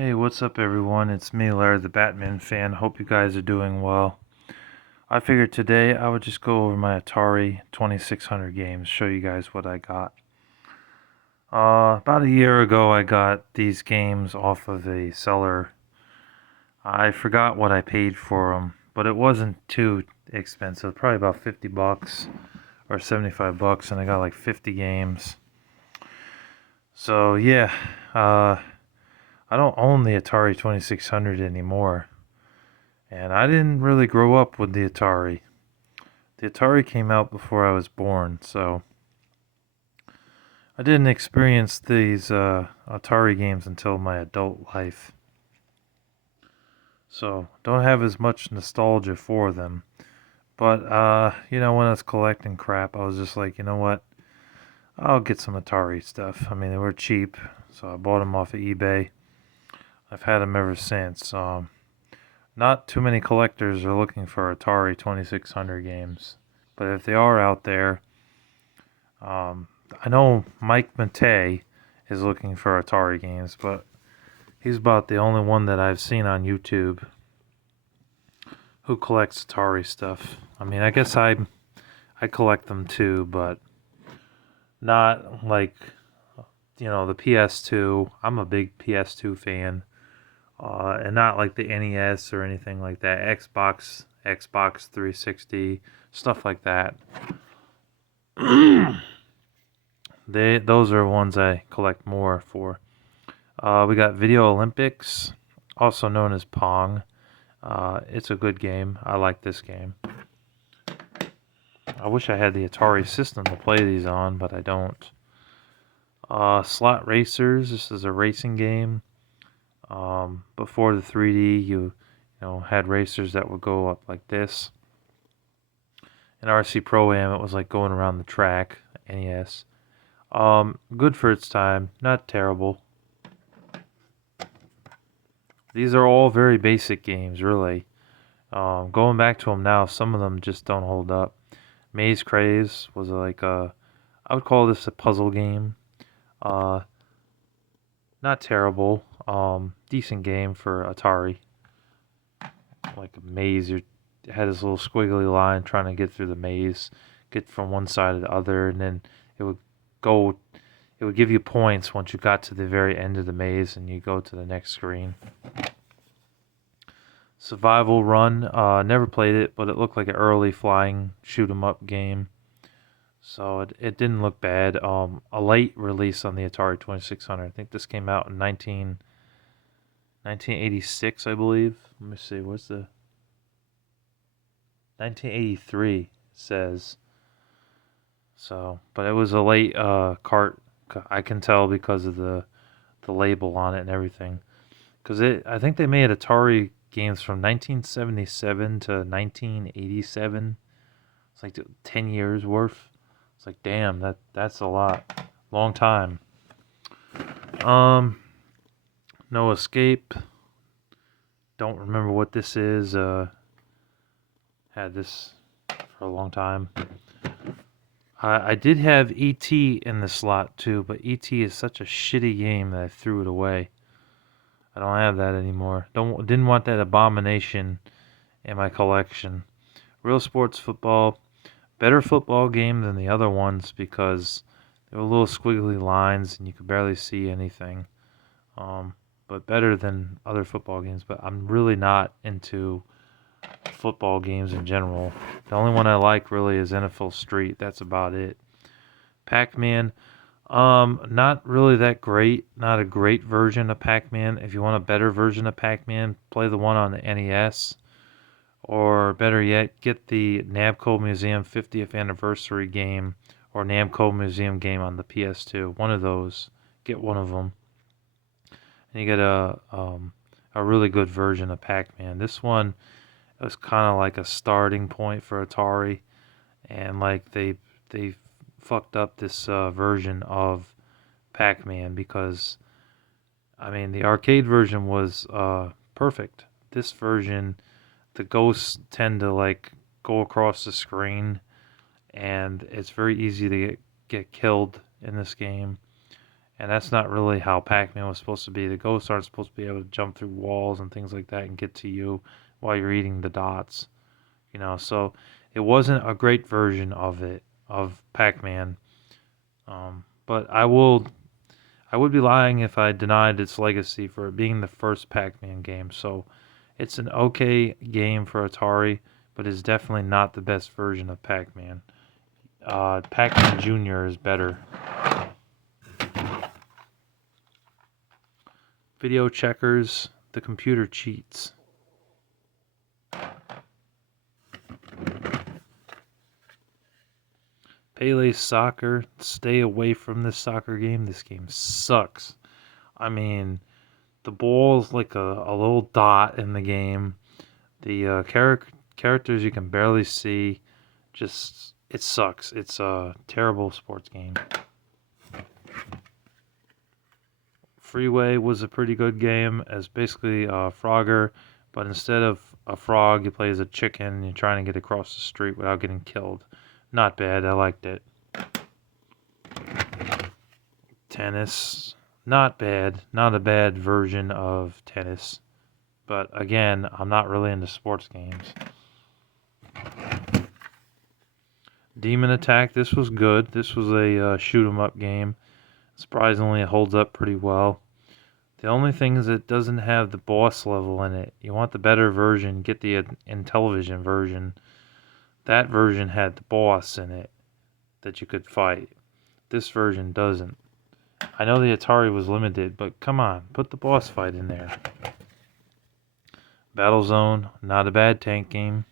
Hey, what's up, everyone? It's me, Larry, the Batman fan. Hope you guys are doing well. I figured today I would just go over my Atari 2600 games, show you guys what I got. About a year ago, I got these games off of a seller. I forgot what I paid for them, but it wasn't too expensive, probably about 50 bucks or 75 bucks, and I got like 50 games. So, yeah, I don't own the Atari 2600 anymore. And I didn't really grow up with the Atari. The Atari came out before I was born, so I didn't experience these Atari games until my adult life. So don't have as much nostalgia for them. But when I was collecting crap, I was just like, you know what? I'll get some Atari stuff. I mean, they were cheap, so I bought them off of eBay. I've had them ever since. Not too many collectors are looking for Atari 2600 games. But if they are out there, I know Mike Matei is looking for Atari games, but he's about the only one that I've seen on YouTube who collects Atari stuff. I mean, I guess I collect them too, but not like the PS2. I'm a big PS2 fan, and not like the NES or anything like that. Xbox 360, stuff like that. Those are ones I collect more for. We got Video Olympics, also known as Pong. It's a good game. I like this game. I wish I had the Atari system to play these on, but I don't. Slot Racers. This is a racing game. Before the 3D, you had racers that would go up like this. In RC Pro Am, it was like going around the track. NES. Good for its time. Not terrible. These are all very basic games, really. Going back to them now, some of them just don't hold up. Maze Craze was like I would call this a puzzle game. Uh, Not terrible. Decent game for Atari. Like a maze, you had this little squiggly line trying to get through the maze, get from one side to the other, and then it would go. It would give you points once you got to the very end of the maze, and you go to the next screen. Survival Run. Never played it, but it looked like an early flying shoot 'em up game. So it didn't look bad. A late release on the Atari 2600. I think this came out in 1986, I believe. Let me see. What's the 1983 says. So, but it was a late cart. I can tell because of the label on it and everything. Because I think they made Atari games from 1977 to 1987. It's like 10 years worth. It's like, damn, that's a lot. Long time. No Escape. Don't remember what this is. Had this for a long time. I did have E.T. in the slot too, but E.T. is such a shitty game that I threw it away. I don't have that anymore. Didn't want that abomination in my collection. Real Sports Football, better football game than the other ones because there were little squiggly lines and you could barely see anything. But better than other football games. But I'm really not into football games in general. The only one I like really is NFL Street. That's about it. Pac-Man, not really that great. Not a great version of Pac-Man. If you want a better version of Pac-Man, play the one on the NES. Or better yet, get the Namco Museum 50th Anniversary game or Namco Museum game on the PS2. One of those. Get one of them. And you get a really good version of Pac-Man. This one was kind of like a starting point for Atari, and like they fucked up this version of Pac-Man because I mean the arcade version was perfect. This version, the ghosts tend to like go across the screen, and it's very easy to get killed in this game. And that's not really how Pac-Man was supposed to be. The ghosts aren't supposed to be able to jump through walls and things like that and get to you while you're eating the dots. So it wasn't a great version of it, of Pac-Man. But I would be lying if I denied its legacy for it being the first Pac-Man game. So it's an okay game for Atari, but it's definitely not the best version of Pac-Man. Pac-Man Jr. is better. Video checkers, the computer cheats. Pele Soccer, stay away from this soccer game. This game sucks. I mean, the ball's like a little dot in the game. The characters you can barely see. Just, it sucks. It's a terrible sports game. Freeway was a pretty good game as basically a Frogger, but instead of a frog, you play as a chicken and you're trying to get across the street without getting killed. Not bad, I liked it. Tennis, not bad. Not a bad version of tennis. But again, I'm not really into sports games. Demon Attack, this was good. This was a shoot 'em up game. Surprisingly, it holds up pretty well. The only thing is it doesn't have the boss level in it. You want the better version, get the Intellivision version. That version had the boss in it that you could fight. This version doesn't. I know the Atari was limited, but come on, put the boss fight in there. Battlezone, not a bad tank game.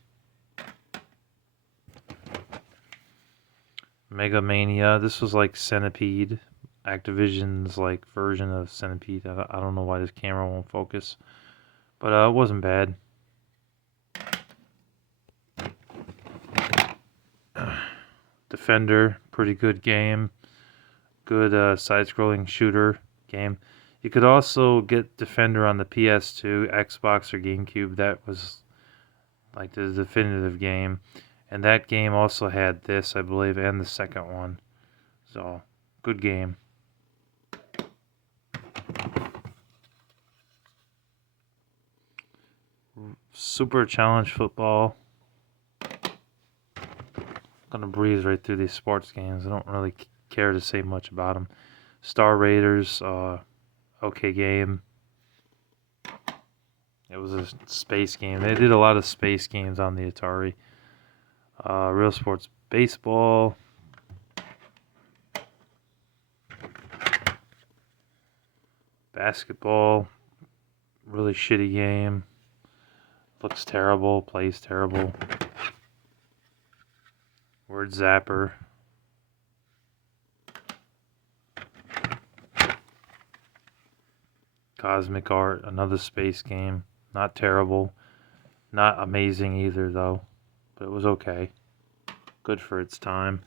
Mega Mania, this was like Centipede. Activision's like version of Centipede. I don't know why this camera won't focus, but it wasn't bad. Defender, pretty good game. Good side-scrolling shooter game. You could also get Defender on the PS2, Xbox, or GameCube. That was like the definitive game. And that game also had this, I believe, and the second one. So, good game. Super Challenge Football. I'm gonna breeze right through these sports games. I don't really care to say much about them. Star Raiders, okay game. It was a space game. They did a lot of space games on the Atari. Real Sports Baseball. Basketball. Really shitty game. Looks terrible. Plays terrible. Word Zapper. Cosmic Art. Another space game. Not terrible. Not amazing either, though. But it was okay. Good for its time.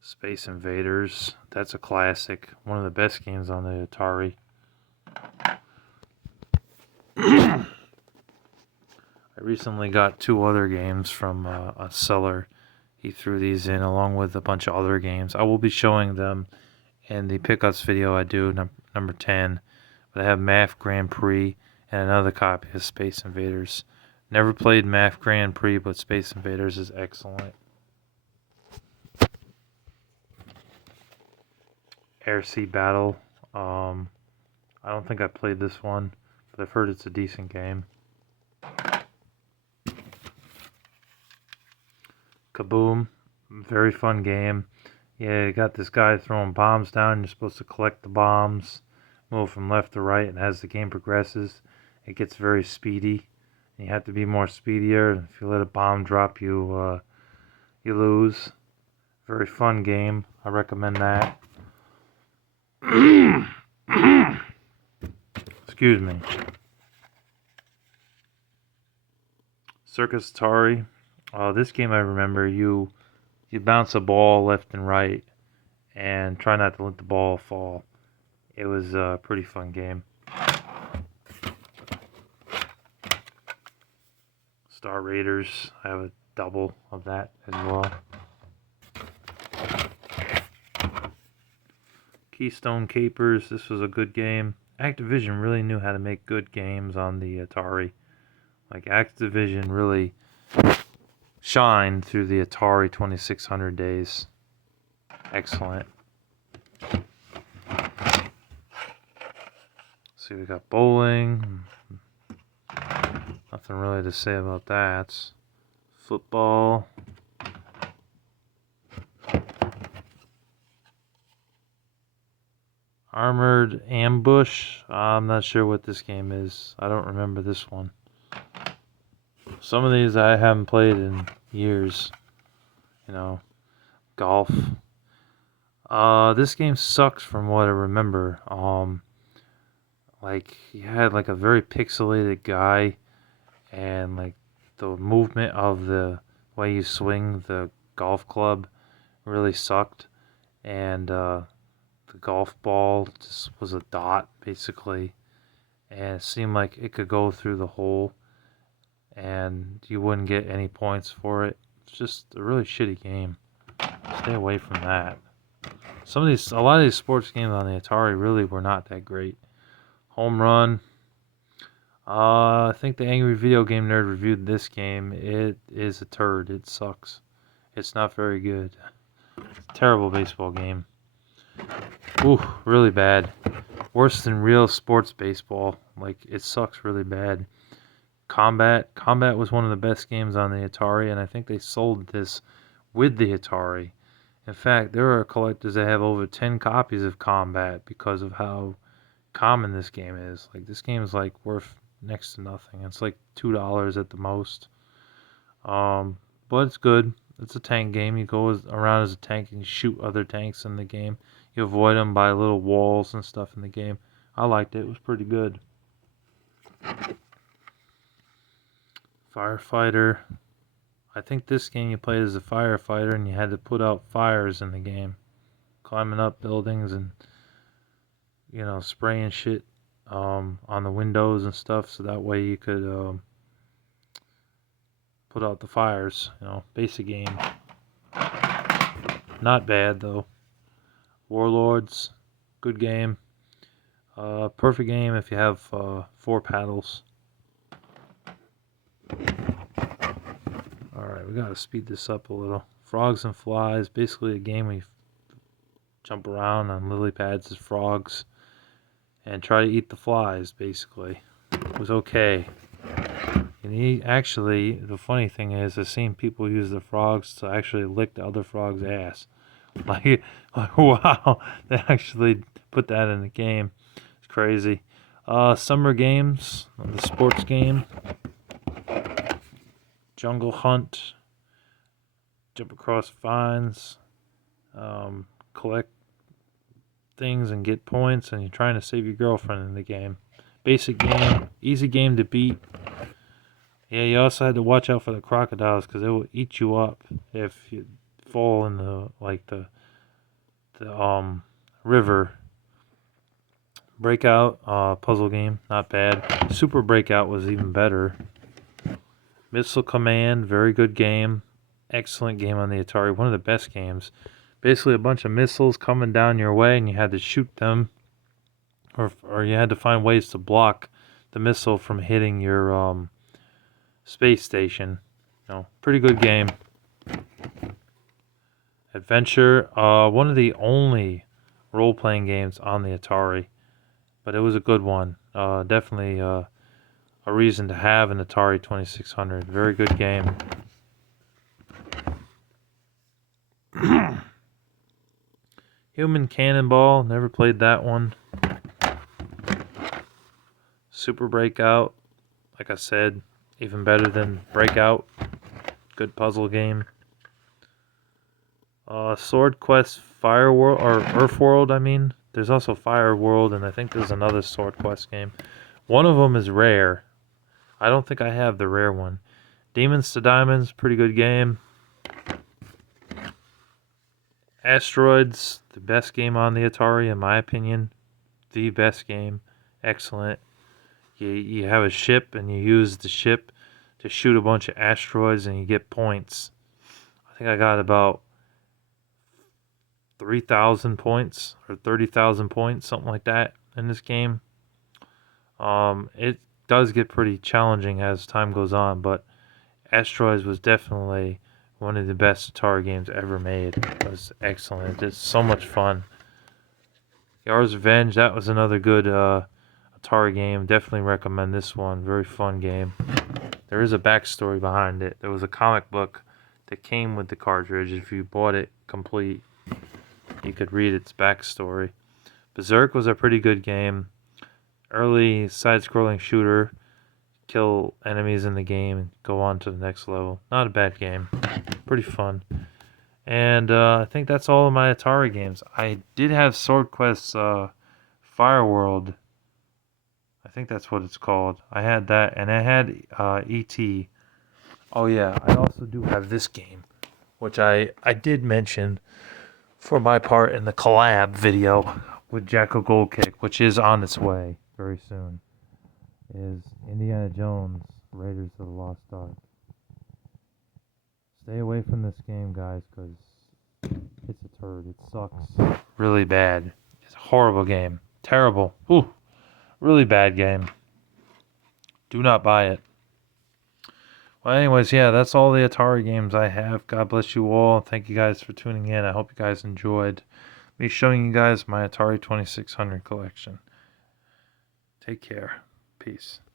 Space Invaders. That's a classic. One of the best games on the Atari. I recently got 2 other games from a seller. He threw these in along with a bunch of other games. I will be showing them in the pickups video I do, number 10. But I have Math Grand Prix and another copy of Space Invaders. Never played Math Grand Prix, but Space Invaders is excellent. Air Sea Battle. I don't think I played this one, but I've heard it's a decent game. Kaboom. Very fun game. Yeah, you got this guy throwing bombs down. You're supposed to collect the bombs, move from left to right, and as the game progresses, it gets very speedy. You have to be more speedier. If you let a bomb drop, you lose. Very fun game. I recommend that. Excuse me. Circus Atari. This game I remember. You bounce a ball left and right, and try not to let the ball fall. It was a pretty fun game. Star Raiders. I have a double of that as well. Keystone Capers, this was a good game. Activision really knew how to make good games on the Atari. Like, Activision really shined through the Atari 2600 days. Excellent. See, we got bowling. Nothing really to say about that. Football. Armored Ambush. I'm not sure what this game is. I don't remember this one. Some of these I haven't played in years. You know, golf. This game sucks from what I remember. Like, you had like a very pixelated guy, and like the movement of the way you swing the golf club really sucked, and the golf ball just was a dot basically, and it seemed like it could go through the hole, and you wouldn't get any points for it. It's just a really shitty game. Stay away from that. A lot of these sports games on the Atari really were not that great. Home Run. I think the Angry Video Game Nerd reviewed this game. It is a turd. It sucks. It's not very good. It's a terrible baseball game. Ooh, really bad. Worse than real sports baseball. Like, it sucks really bad. Combat. Combat was one of the best games on the Atari, and I think they sold this with the Atari. In fact, there are collectors that have over 10 copies of Combat because of how common this game is. Like, this game is like worth next to nothing. It's like $2 at the most. But it's good. It's a tank game. You go around as a tank and you shoot other tanks in the game. You avoid them by little walls and stuff in the game. I liked it. It was pretty good. Firefighter. I think this game you played as a firefighter and you had to put out fires in the game. Climbing up buildings and, spraying shit on the windows and stuff, so that way you could put out the fires. Basic game. Not bad though. Warlords, good game. Perfect game if you have 4 paddles. Alright, we gotta speed this up a little. Frogs and Flies, basically a game where you jump around on lily pads as frogs and try to eat the flies, basically. It was okay. And actually, the funny thing is, I've seen people use the frogs to actually lick the other frog's ass. Like wow, they actually put that in the game. It's crazy. Summer games, the sports game. Jungle Hunt. Jump across vines. Collect things and get points, and you're trying to save your girlfriend in the game. Basic game. Easy game to beat. Yeah, you also had to watch out for the crocodiles because they will eat you up if you fall in the river. Breakout, puzzle game, not bad. Super Breakout was even better. Missile Command, very good game. Excellent game on the Atari, one of the best games. Basically a bunch of missiles coming down your way and you had to shoot them, or you had to find ways to block the missile from hitting your space station. Pretty good game. Adventure, one of the only role-playing games on the Atari, but it was a good one. Definitely a reason to have an Atari 2600. Very good game. Human Cannonball, never played that one. Super Breakout, like I said, even better than Breakout. Good puzzle game. Sword Quest Fire World, or Earth World, I mean. There's also Fire World, and I think there's another Sword Quest game. One of them is rare. I don't think I have the rare one. Demons to Diamonds, pretty good game. Asteroids, the best game on the Atari, in my opinion. The best game. Excellent. You have a ship, and you use the ship to shoot a bunch of asteroids, and you get points. I think I got about 3,000 points or 30,000 points, something like that, in this game. It does get pretty challenging as time goes on, but Asteroids was definitely one of the best Atari games ever made. It was excellent. It's so much fun. Yar's Revenge, that was another good Atari game. Definitely recommend this one. Very fun game. There is a backstory behind it. There was a comic book that came with the cartridge. If you bought it complete, you could read its backstory. Berserk was a pretty good game. Early side-scrolling shooter. Kill enemies in the game and go on to the next level. Not a bad game. Pretty fun. And I think that's all of my Atari games. I did have Sword Quest Fireworld. I think that's what it's called. I had that, and I had E.T. Oh yeah, I also do have this game, which I did mention for my part in the collab video with Jacko Goldkick, which is on its way very soon, is Indiana Jones, Raiders of the Lost Ark. Stay away from this game, guys, because it's a turd. It sucks really bad. It's a horrible game. Terrible. Ooh, really bad game. Do not buy it. Well, anyways, yeah, that's all the Atari games I have. God bless you all. Thank you guys for tuning in. I hope you guys enjoyed me showing you guys my Atari 2600 collection. Take care. Peace.